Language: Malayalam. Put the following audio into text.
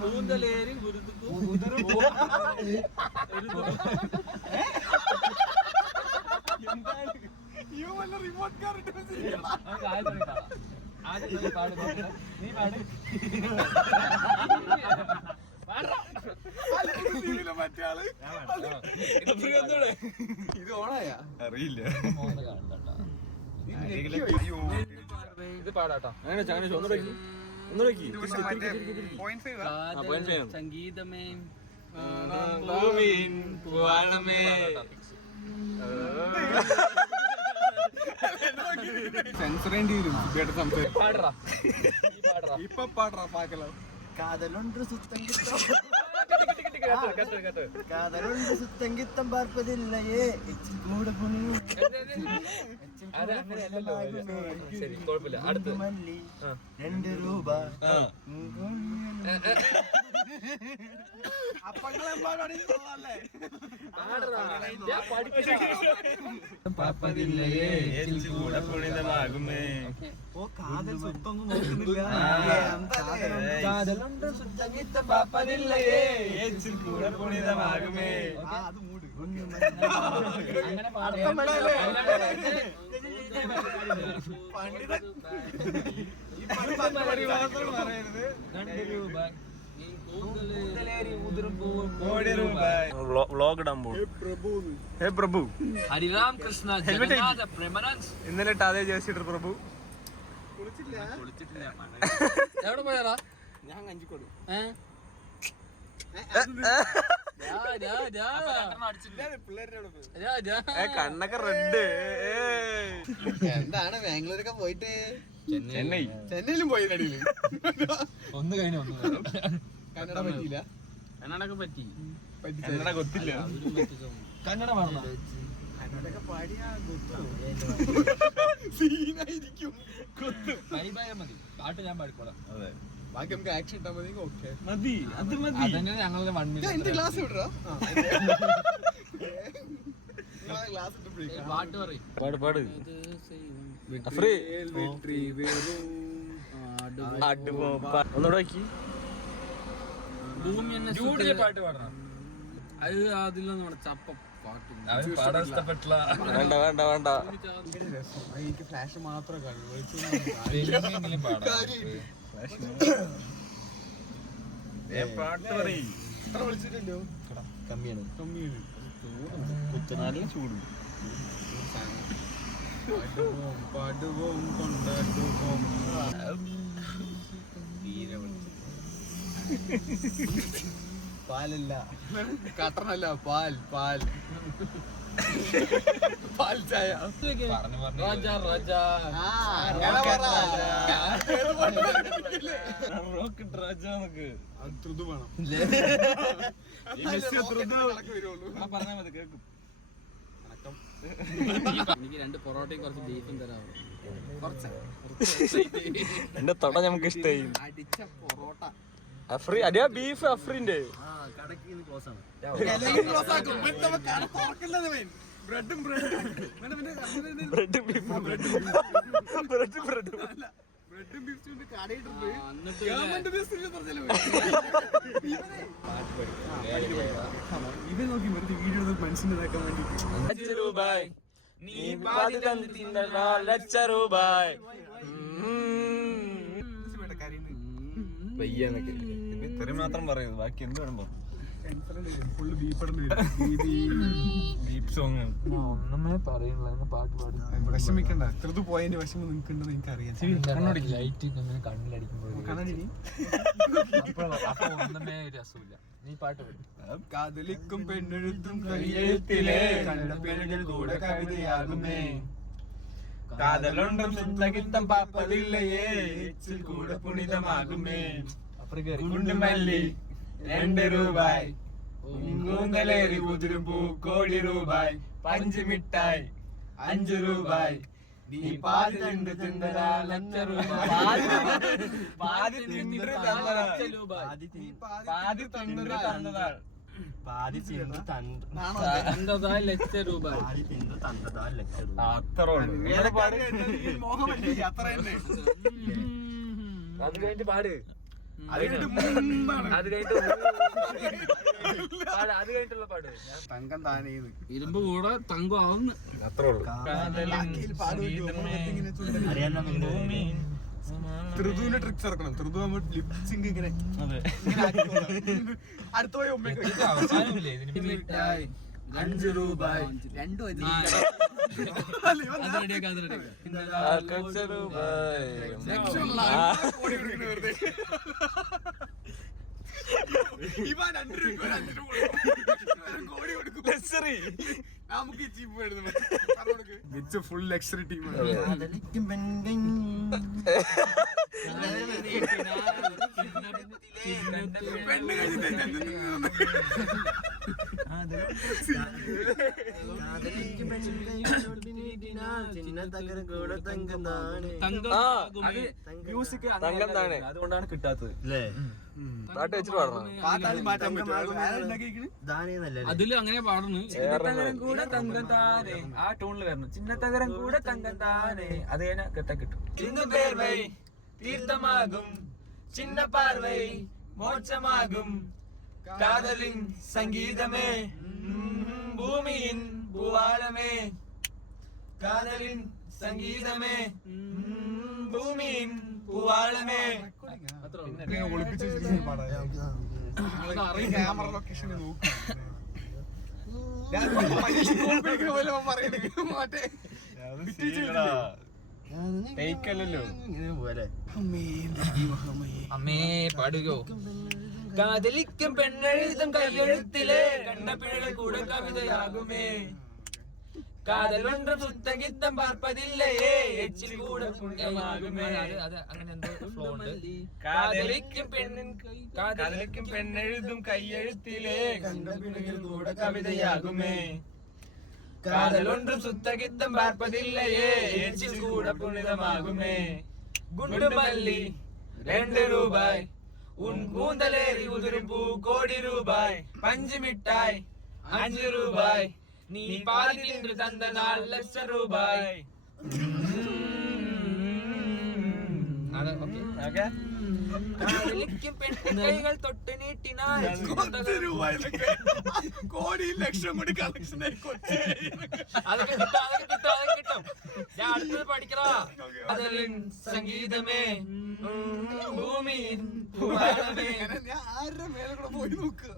കൂന്തലേരി റിമോട്ട് കാർ നീ പാട് മറ്റേ ഇത് ഓണായ അറിയില്ല. ഇത് പാടാട്ടോ സംഗീതമേ സെൻസറേണ്ടി വരും പാടറാ ഇപ്പൊ പാടറാ പാക്കല കാതലുണ്ട് കാതലുണ്ട് സുത്തങ്കിത്തം പാർപ്പതില്ലയേ കൂടെ ശരി കുഴപ്പമില്ല. അടുത്ത് മല്ലി 2 രൂപ ഓ കാതൽ സുത്തൊന്നും നോക്കുന്നില്ല. കാതലുണ്ട് സുത്തങ്കിത്തം പാർപ്പതില്ലയേ കൂടെ പുണിതമാകുമേ. അത് മൂട് അങ്ങനെ പാടേ പ്രഭു ഹരിറാം കൃഷ്ണ ജഗന്നാഥ പ്രേമനാഥ് ഇന്നലെ ഇട്ട അതേ ജേഴ്സി ഇട്ട പ്രഭു എവിടെ പോയാറാ? ഞാൻ കഞ്ചിക്കോട് കണ്ണൊക്കെ റെഡ്. എന്താണ് ബാംഗ്ലൂരൊക്കെ പോയിട്ട് ചെന്നൈ ചെന്നൈയിലും പോയി നടിയില് ഒന്ന് കഴിഞ്ഞു കന്നഡ പറ്റിയില്ല. കന്നഡക്ക് പറ്റി കന്നഡ കൊത്തില്ല. കന്നഡ പാടണം. കന്നഡൊക്കെ പാടിയാ സീനായിരിക്കും. വൈബായാ മതി. പാട്ട് ഞാൻ പാടിക്കോളാം. അതെ ബാക്കി നമുക്ക് ആക്ഷൻ ഇട്ടാ മതി. ഓക്കെ മതി അത് മതി. അതന്നെ ഞങ്ങളുടെ 1 എന്റെ മിനിറ്റ് ക്ലാസ് വിടറാ ക്ലാസ് ഇട്ട് പാട്ട് പറയും. പാട് പാട് ഒന്നുകൂടെ ഭൂമി എന്നെ പാട്ട് പാടണം. അത് അതിലൊന്നും ചപ്പ പാട്ട് വേണ്ട വേണ്ട വേണ്ട. എനിക്ക് ഫ്ലാഷ് മാത്രമേ കാണുള്ളൂ. പാട്ട് പറയും. എത്ര വിളിച്ചിട്ടുണ്ടോ? കമ്മിയാണ് കമ്മിയാണ്. നല്ല ചൂട്. പാടുவோം കൊണ്ടാടുவோം. പാലല്ല കട്ടനല്ല പാൽ പാൽ പാൽ ചായ. രാജാ രാജാ ഋതു വേണം. പറഞ്ഞാൽ മതി കേൾക്കും. എനിക്ക് 2 പൊറോട്ടയും കുറച്ച് ബീഫും തരാമോ? എന്റെ തൊട നമുക്ക് ഇഷ്ടായി. അടിച്ച പൊറോട്ട അഫ്രി അടിയാ ബീഫ് അഫ്രിന്റെ കടക്ക് ക്ലോസ് ആണ്. ബ്രെഡും ബ്രെഡ് ബീഫ് ബ്രെഡ് ബ്രെഡ് ബ്രെഡും ബീഫും കടയിട്ടുണ്ട്. എന്നിട്ട് ഇത് നോക്കി വെറുതെ വീഡിയോ മനസ്സിലാക്കാൻ വേണ്ടി പയ്യെന്നൊക്കെ ഇത്രയും മാത്രം പറയുന്നത്. ബാക്കി എന്ത് വേണം ഫുള്ള് ബീഫ് സോങ്. ഒന്നുമേ പറയുന്നില്ല. പാട്ട് പാടും. വിഷമിക്കണ്ട. ഋതു പോയതിന്റെ വിഷമം നിനക്ക് ഉണ്ടെന്ന് എനിക്കറിയാം. ലൈറ്റ് കണ്ണിലടിക്കുമ്പോൾ കണ്ണടി അപ്പൊ ഒന്നുമേ രസമില്ല. നീ പാട്ട് പാടും. കാതലിക്കും പെണ്ണെഴുത്തും കയ്യെഴുത്തിലെ കണ്ട പെണ്ണുകൾ കൂടെ കവിതയാകുമേ. കാതലുണ്ടും സുത്തകിത്തം പാപ്പതില്ലയേ കൂടെ പുണിതമാകുമേ. കുണ്ടുമല്ലി 2 രൂപായ് കൂന്തലേറി ഉതിരും പൂക്കോടി രൂപായ് പഞ്ചുമിഠായി 5 രൂപായ് നീ പാതി തിണ്ട് തിന്നതാ ലക്ഷ രൂപായ് പാതി തിന്നിട്ട് തന്നതാ പാതി തിന്നിട്ട് തന്നതാ പാതി തിന്ന് തന്നതാ ലക്ഷ രൂപ. പാതി തിന്ന് തന്നതാ ലക്ഷ രൂപ. അത്ര മോഹമല്ലേ അത്ര തന്നെ. അത് കഴിഞ്ഞിട്ട് പാട്. അത് കഴിഞ്ഞിട്ട് മൂന്നാണ്. അത് കഴിഞ്ഞിട്ടുള്ള പാട് തങ്കം താനേ ഇരുമ്പ് കൂടെ തങ്കം ആവുന്നു. അത്രേ ഉള്ളൂ. ഋതുവിന്റെ ട്രിക്സ് ഇറക്കണം. ഋതു ആകുമ്പോ ലിപ്സിങ് ഇങ്ങനെ അടുത്ത പോയി ഉമ്മയ്ക്ക് അവസാനമില്ലേ ഇതിന്? മിഠായി 5 രൂപ. രണ്ടും അത് റെഡിയാക്കാം, അത് റെഡിയാക്കാം. ഇവ 2 രൂപ 5 രൂപ കോടി കൊടുക്കും. നമുക്ക് ഈ ചീപ്പ് ഇറ്റ്സ് എ ഫുൾ ലക്ഷറി ടീമാണ്. പെണ്ണ് മ്യൂസിക് അതുകൊണ്ടാണ് കിട്ടാത്തത്. പാട്ട് വെച്ചിട്ട് പാടണം. പാട്ടാലും മാറ്റാൻ പറ്റും. അതില് അങ്ങനെ പാടുന്നു. ചിന്നത്തകരം കൂടെ തങ്കം താനേ ആ ടൂണിൽ വരണം. ചിന്നത്തകരം കൂടെ തങ്കം താനേ അത് കഴിഞ്ഞാൽ കിട്ടാൻ കിട്ടും. ചിന്നുപേർവൈ തീർത്ഥമാകും ചിന്ന പാർവൈ മോക്ഷമാകും കാതലിൻ സംഗീതമേ ഭൂമിയിൻ ഭൂവാളമേ കാതലിൻ സംഗീതമേ ഭൂമിയിൻ ഭൂവാളമേ. ഒളിപ്പിച്ച് ക്യാമറ ലൊക്കേഷൻ നോക്കും. അമ്മേ പാടുകയോ? കാതലിക്കും പെണ്ണെഴുതും കയ്യെഴുത്തിലെ കണ്ണപ്പിഴകൾ കൂടെ കവിതയാകുമേ കാതൽ ഒന്നും സുത്തഗിത്തം പാർപ്പതില്ലയേ എച്ചിൽ കൂടെ പുണ്യമാകുമേ. അത് അങ്ങനെ എന്തോ ഫ്ലോ ഉണ്ട്. കാതലിക്കും പെണ്ണെഴുതും കയ്യെഴുത്തിലെ കണ്ണപ്പിഴകൾ കൂടെ കവിതയാകുമേ കാതലൊന്നും സുത്തഗിത്തം പാർപ്പതില്ലയേ എച്ചിൽ കൂടെ പുണ്യമാകുമേ. ഗുണ്ടുമല്ലി 2 രൂപായ് ഉൻ കൂന്തലേറി ഉതിരും പൂ കോടി രൂപായ് പഞ്ചുമിഠായി 5 രൂപായ് നീ പാതി തിன்று തന്ന 4 ലക്ഷം രൂപായ്. കൈകൾ തൊട്ട് നീട്ടിനാൽ കോടി ലക്ഷം കൂടി കളക്ഷൻ അതൊക്കെ കിട്ടും. ഞാൻ അടുത്തത് പഠിക്കണ അതിൽ സംഗീതമേ ഭൂമിയിൽ ഞാൻ ആരുടെ മേലെ കൂടെ പോയി നോക്കുക.